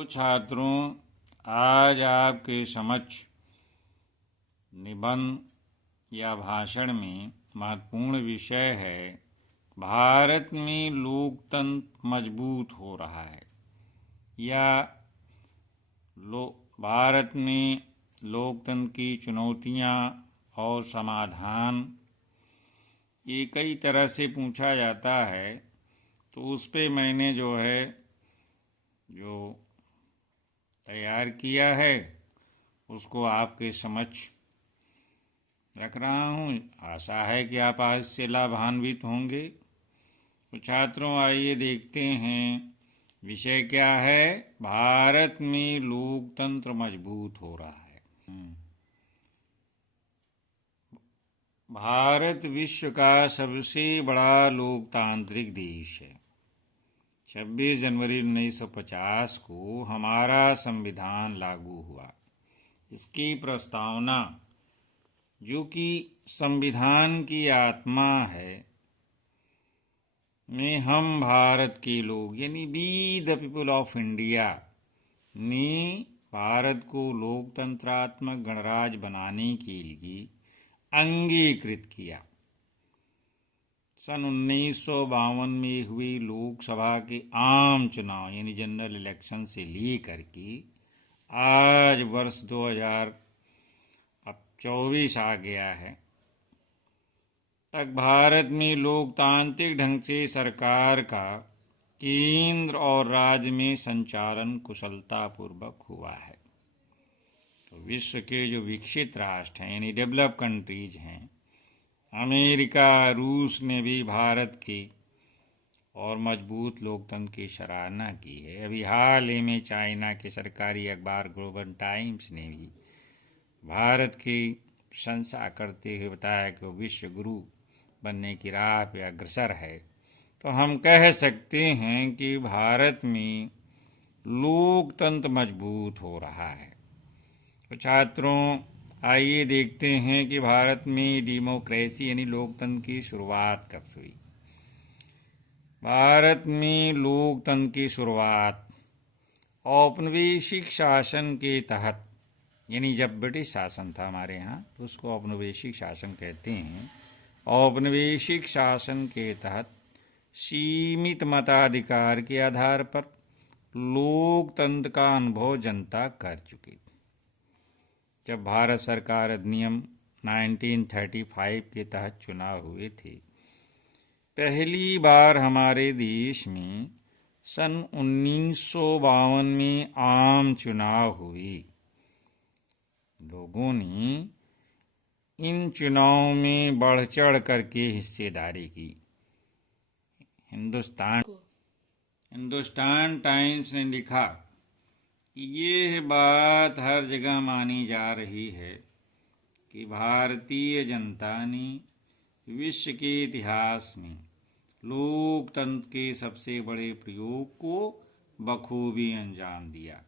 तो छात्रों, आज आपके समक्ष निबंध या भाषण में महत्वपूर्ण विषय है भारत में लोकतंत्र मजबूत हो रहा है या भारत में लोकतंत्र की चुनौतियां और समाधान। ये कई तरह से पूछा जाता है, तो उस पे मैंने जो तैयार किया है उसको आपके समक्ष रख रहा हूँ। आशा है कि आप आज से लाभान्वित होंगे। तो छात्रों, आइए देखते हैं विषय क्या है। भारत में लोकतंत्र मजबूत हो रहा है। भारत विश्व का सबसे बड़ा लोकतांत्रिक देश है। 26 जनवरी 1950 को हमारा संविधान लागू हुआ। इसकी प्रस्तावना, जो कि संविधान की आत्मा है, में हम भारत के लोग यानी we the people of India ने भारत को लोकतंत्रात्मक गणराज्य बनाने के लिए अंगीकृत किया। सन 1952 में हुए लोकसभा के आम चुनाव यानी जनरल इलेक्शन से लेकर के आज वर्ष 2024 आ गया है तक भारत में लोकतांत्रिक ढंग से सरकार का केंद्र और राज्य में संचालन कुशलतापूर्वक हुआ है। तो विश्व के जो विकसित राष्ट्र हैं यानी डेवलप कंट्रीज हैं, अमेरिका, रूस ने भी भारत के और मजबूत लोकतंत्र की सराहना की है। अभी हाल ही में चाइना के सरकारी अखबार ग्लोबल टाइम्स ने भी भारत की प्रशंसा करते हुए बताया कि वो विश्व गुरु बनने की राह पे अग्रसर है। तो हम कह सकते हैं कि भारत में लोकतंत्र मजबूत हो रहा है। तो छात्रों, आइए देखते हैं कि भारत में डेमोक्रेसी यानी लोकतंत्र की शुरुआत कब हुई। भारत में लोकतंत्र की शुरुआत औपनिवेशिक शासन के तहत, यानी जब ब्रिटिश शासन था हमारे यहाँ तो उसको औपनिवेशिक शासन कहते हैं। औपनिवेशिक शासन के तहत सीमित मताधिकार के आधार पर लोकतंत्र का अनुभव जनता कर चुकी थी। जब भारत सरकार अधिनियम 1935 के तहत चुनाव हुए थे, पहली बार हमारे देश में सन 1952 में आम चुनाव हुए। लोगों ने इन चुनावों में बढ़ चढ़ करके हिस्सेदारी की। हिंदुस्तान टाइम्स ने लिखा कि ये बात हर जगह मानी जा रही है कि भारतीय जनता ने विश्व के इतिहास में लोकतंत्र के सबसे बड़े प्रयोग को बखूबी अंजाम दिया।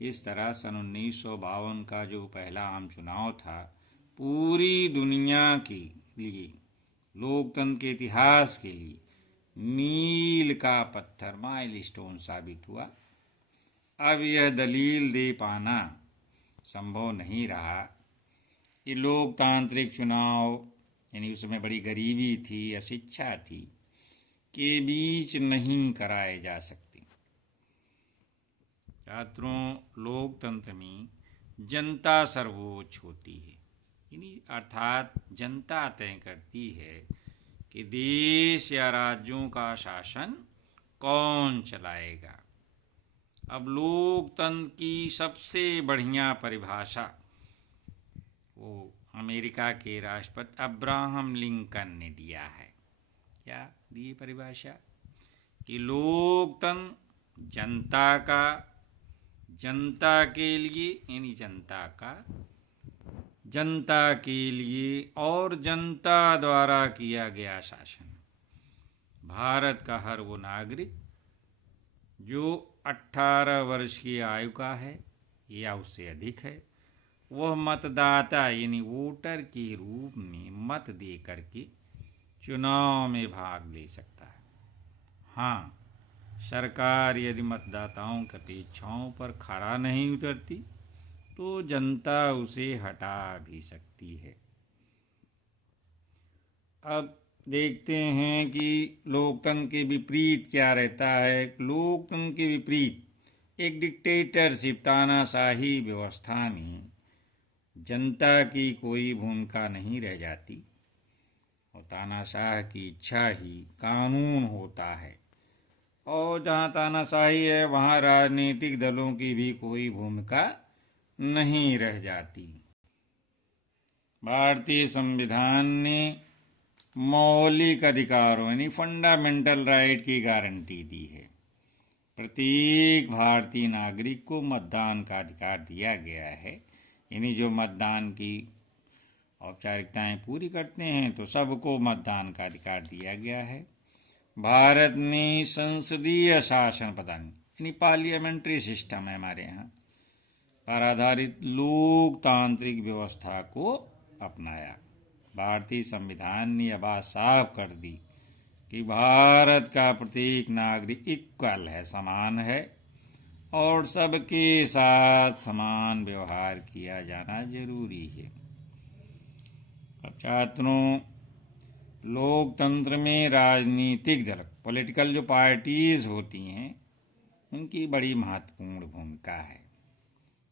इस तरह सन 1952 का जो पहला आम चुनाव था, पूरी दुनिया के लिए लोकतंत्र के इतिहास के लिए मील का पत्थर, माइलस्टोन साबित हुआ। अब यह दलील दे पाना संभव नहीं रहा कि लोकतांत्रिक चुनाव, यानी उसमें बड़ी गरीबी थी, अशिक्षा थी, के बीच नहीं कराए जा सकते। छात्रों, लोकतंत्र में जनता सर्वोच्च होती है, यानी अर्थात जनता तय करती है कि देश या राज्यों का शासन कौन चलाएगा। अब लोकतंत्र की सबसे बढ़िया परिभाषा वो अमेरिका के राष्ट्रपति अब्राहम लिंकन ने दिया है। क्या दी परिभाषा? कि लोकतंत्र जनता के लिए, यानी जनता के लिए और जनता द्वारा किया गया शासन। भारत का हर वो नागरिक जो 18 वर्ष की आयु का है या उससे अधिक है, वह मतदाता यानी वोटर के रूप में मत दे करके चुनाव में भाग ले सकता है। हाँ, सरकार यदि मतदाताओं की अपेक्षाओं पर खरा नहीं उतरती तो जनता उसे हटा भी सकती है। अब देखते हैं कि लोकतंत्र के विपरीत क्या रहता है। लोकतंत्र के विपरीत एक डिक्टेटरशिप तानाशाही व्यवस्था में जनता की कोई भूमिका नहीं रह जाती और तानाशाह की इच्छा ही कानून होता है। और जहाँ तानाशाही है वहाँ राजनीतिक दलों की भी कोई भूमिका नहीं रह जाती। भारतीय संविधान ने मौलिक अधिकारों यानी फंडामेंटल राइट की गारंटी दी है। प्रत्येक भारतीय नागरिक को मतदान का अधिकार दिया गया है। यानी जो मतदान की औपचारिकताएं पूरी करते हैं तो सबको मतदान का अधिकार दिया गया है। भारत में संसदीय शासन प्रणाली यानी पार्लियामेंट्री सिस्टम है हमारे यहाँ पर आधारित लोकतांत्रिक व्यवस्था को अपनाया। भारतीय संविधान ने यह बात साफ कर दी कि भारत का प्रत्येक नागरिक इक्वल है, समान है और सबके साथ समान व्यवहार किया जाना जरूरी है। अब छात्रों, लोकतंत्र में राजनीतिक दल पॉलिटिकल जो पार्टीज होती हैं उनकी बड़ी महत्वपूर्ण भूमिका है।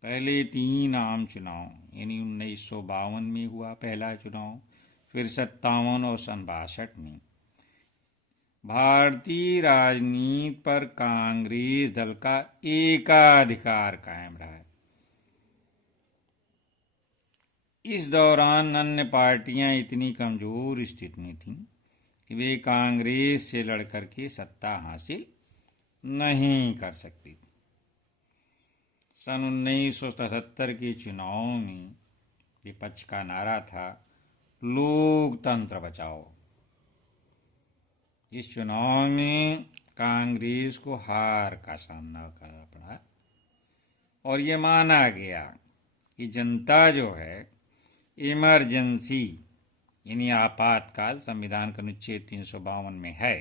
पहले 3 आम चुनाव यानी 1952 में हुआ पहला चुनाव, फिर 57 और 62 में भारतीय राजनीति पर कांग्रेस दल का एकाधिकार कायम रहा है। इस दौरान अन्य पार्टियां इतनी कमजोर स्थिति में थीं कि वे कांग्रेस से लड़कर के सत्ता हासिल नहीं कर सकती। सन 1977 के चुनाव में विपक्ष का नारा था लोकतंत्र बचाओ। इस चुनाव में कांग्रेस को हार का सामना करना पड़ा और ये माना गया कि जनता जो है इमरजेंसी यानी आपातकाल संविधान का अनुच्छेद 352 में है,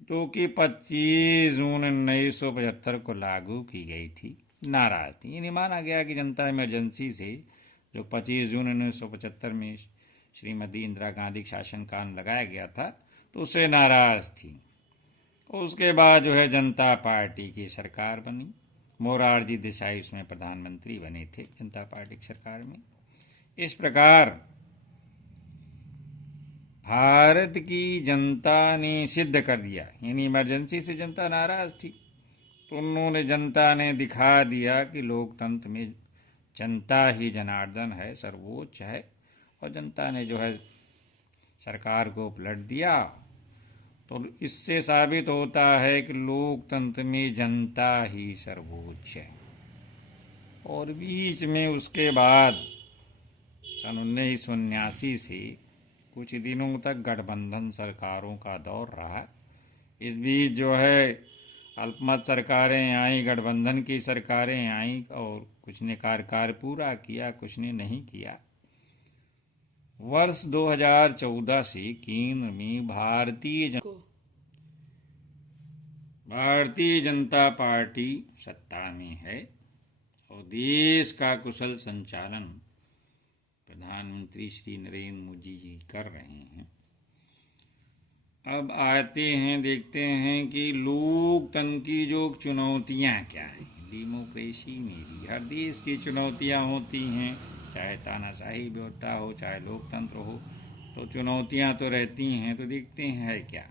जो कि 25 जून 1975 को लागू की गई थी, नाराज थी। यानी माना गया कि जनता इमरजेंसी से जो 25 जून 1975 में श्रीमती इंदिरा गांधी शासनकाल लगाया गया था तो उससे नाराज थी। उसके बाद जो है जनता पार्टी की सरकार बनी। मोरारजी देसाई उसमें प्रधानमंत्री बने थे जनता पार्टी की सरकार में। इस प्रकार भारत की जनता ने सिद्ध कर दिया, यानी इमरजेंसी से जनता नाराज थी तो उन्होंने जनता ने दिखा दिया कि लोकतंत्र में जनता ही जनार्दन है, सर्वोच्च है, और जनता ने जो है सरकार को पलट दिया। तो इससे साबित होता है कि लोकतंत्र में जनता ही सर्वोच्च है। और बीच में उसके बाद सन 1979 से कुछ दिनों तक गठबंधन सरकारों का दौर रहा। इस बीच जो है अल्पमत सरकारें आई, गठबंधन की सरकारें आईं और कुछ ने कार्यकाल पूरा किया, कुछ ने नहीं किया। वर्ष 2014 से केंद्र में भारतीय जनता पार्टी सत्ता में है और देश का कुशल संचालन प्रधानमंत्री श्री नरेंद्र मोदी जी कर रहे हैं। अब आते हैं, देखते हैं कि लोकतंत्र की जो चुनौतियां क्या हैं। डेमोक्रेसी में भी हर देश की चुनौतियां होती हैं, चाहे तानाशाही व्यवस्था हो चाहे लोकतंत्र हो, तो चुनौतियां तो रहती हैं। तो देखते हैं क्या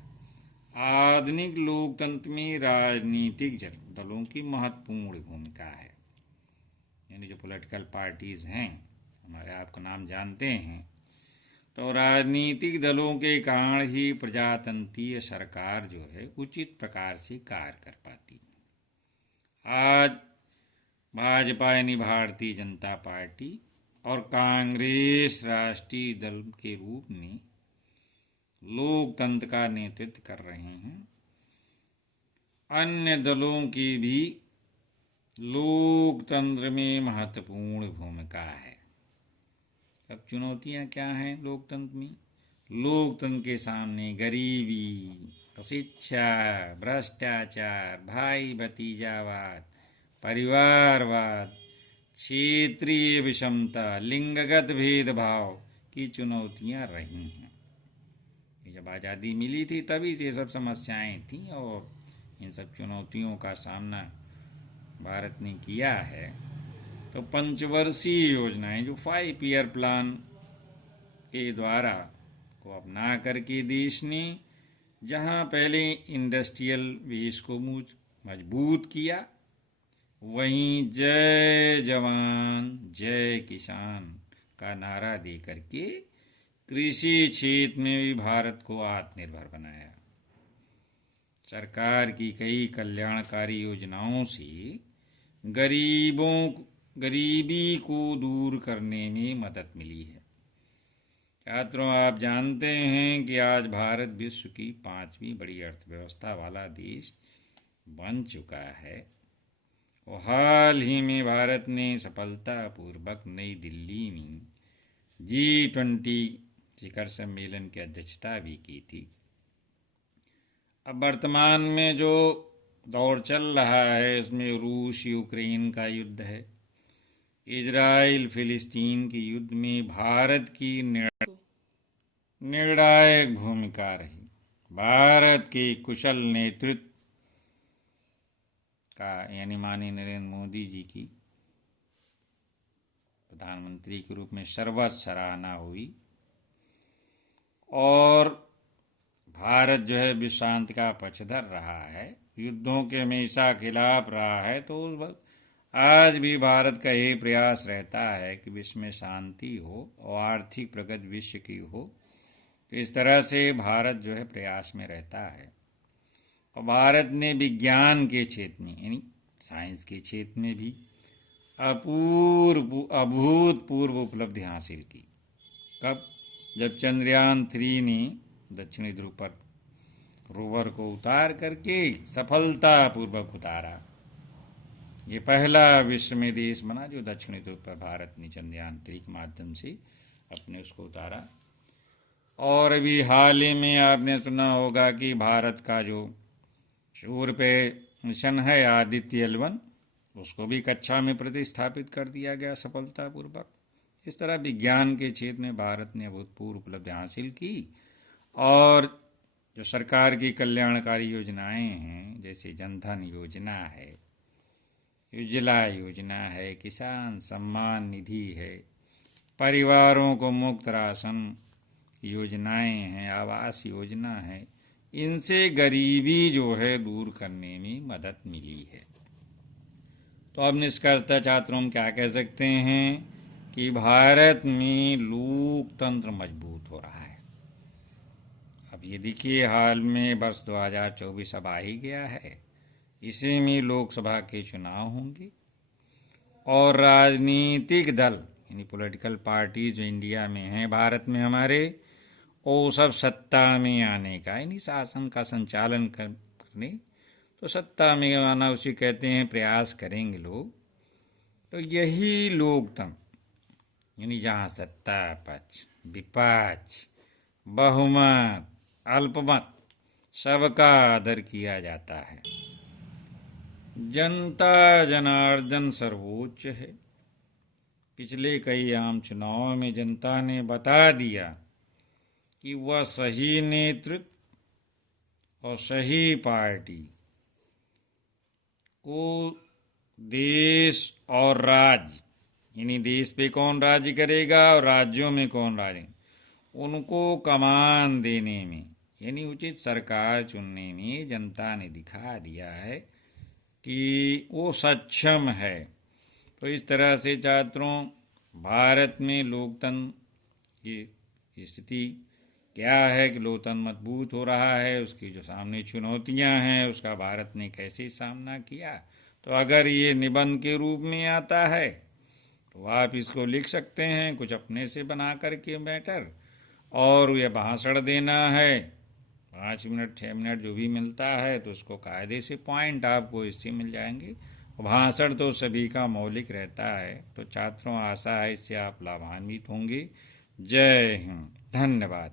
आधुनिक लोकतंत्र में राजनीतिक दलों की महत्वपूर्ण भूमिका है। यानी जो पॉलिटिकल पार्टीज हैं, हमारे आपका नाम जानते हैं, तो राजनीतिक दलों के कारण ही प्रजातंत्रीय सरकार जो है उचित प्रकार से कार्य कर पाती। आज भाजपा यानी भारतीय जनता पार्टी और कांग्रेस राष्ट्रीय दल के रूप में लोकतंत्र का नेतृत्व कर रहे हैं। अन्य दलों की भी लोकतंत्र में महत्वपूर्ण भूमिका है। अब चुनौतियां क्या हैं लोकतंत्र में? लोकतंत्र के सामने गरीबी, शिक्षा, भ्रष्टाचार, भाई भतीजावाद, परिवारवाद, क्षेत्रीय विषमता, लिंगगत भेदभाव की चुनौतियां रही हैं। जब आज़ादी मिली थी तभी से ये सब समस्याएं थीं और इन सब चुनौतियों का सामना भारत ने किया है। तो पंचवर्षीय योजनाएं जो 5 ईयर प्लान के द्वारा को अपना करके देश ने जहां पहले इंडस्ट्रियल बेस को मजबूत किया, वहीं जय जवान जय किसान का नारा दे करके कृषि क्षेत्र में भी भारत को आत्मनिर्भर बनाया। सरकार की कई कल्याणकारी योजनाओं से गरीबी को दूर करने में मदद मिली है। छात्रों, आप जानते हैं कि आज भारत विश्व की 5वीं बड़ी अर्थव्यवस्था वाला देश बन चुका है और हाल ही में भारत ने सफलतापूर्वक नई दिल्ली में G20 शिखर सम्मेलन की अध्यक्षता भी की थी। अब वर्तमान में जो दौर चल रहा है इसमें रूस यूक्रेन का युद्ध है, इजराइल फिलिस्तीन के युद्ध में भारत की निर्णायक भूमिका रही। भारत के कुशल नेतृत्व का यानी माननीय नरेंद्र मोदी जी की प्रधानमंत्री के रूप में सर्वोच्च सराहना हुई और भारत जो है विश्व शांति का पक्षधर रहा है, युद्धों के हमेशा खिलाफ रहा है। तो आज भी भारत का यही प्रयास रहता है कि विश्व में शांति हो और आर्थिक प्रगति विश्व की हो। तो इस तरह से भारत जो है प्रयास में रहता है और भारत ने विज्ञान के क्षेत्र में यानी साइंस के क्षेत्र में भी अभूतपूर्व उपलब्धि हासिल की। कब? जब चंद्रयान-3 ने दक्षिणी ध्रुव पर रोवर को उतार करके सफलतापूर्वक उतारा। ये पहला विश्व में देश बना जो दक्षिणी ध्रुव पर भारत ने चंद्रयान-3 के माध्यम से अपने उसको उतारा। और अभी हाल ही में आपने सुना होगा कि भारत का जो सूर्य पे मिशन है आदित्य L1, उसको भी कक्षा में प्रतिस्थापित कर दिया गया सफलतापूर्वक। इस तरह विज्ञान के क्षेत्र में भारत ने अभूतपूर्व उपलब्धि हासिल की और जो सरकार की कल्याणकारी योजनाएं हैं जैसे जनधन योजना है, उज्ज्वला योजना है, किसान सम्मान निधि है, परिवारों को मुफ्त राशन योजनाएं हैं, आवास योजना है, इनसे गरीबी जो है दूर करने में मदद मिली है। तो अब निष्कर्षतः छात्रों हम क्या कह सकते हैं कि भारत में लोकतंत्र मजबूत हो रहा है। अब ये देखिए हाल में वर्ष 2024 अब आ ही गया है, इसी में लोकसभा के चुनाव होंगे और राजनीतिक दल यानी पॉलिटिकल पार्टी जो इंडिया में हैं, भारत में हमारे, वो सब सत्ता में आने का यानी शासन का संचालन करने, तो सत्ता में आना उसे कहते हैं, प्रयास करेंगे लोग। तो यही लोकतंत्र यानी जहाँ सत्ता पक्ष, विपक्ष, बहुमत, अल्पमत सबका आदर किया जाता है। जनता जनार्दन सर्वोच्च है। पिछले कई आम चुनावों में जनता ने बता दिया कि वह सही नेतृत्व और सही पार्टी को देश और राज्य यानी देश पे कौन राज्य करेगा और राज्यों में कौन राज्य, उनको कमान देने में यानी उचित सरकार चुनने में जनता ने दिखा दिया है कि वो सक्षम है। तो इस तरह से छात्रों भारत में लोकतंत्र की स्थिति क्या है कि लोकतंत्र मजबूत हो रहा है, उसकी जो सामने चुनौतियां हैं उसका भारत ने कैसे सामना किया। तो अगर ये निबंध के रूप में आता है तो आप इसको लिख सकते हैं कुछ अपने से बना करके मैटर, और ये भाषण देना है 5 मिनट 6 मिनट जो भी मिलता है तो उसको कायदे से पॉइंट आपको इससे मिल जाएंगे। भाषण तो सभी का मौलिक रहता है। तो छात्रों आशा है इससे आप लाभान्वित होंगे। जय हिंद, धन्यवाद।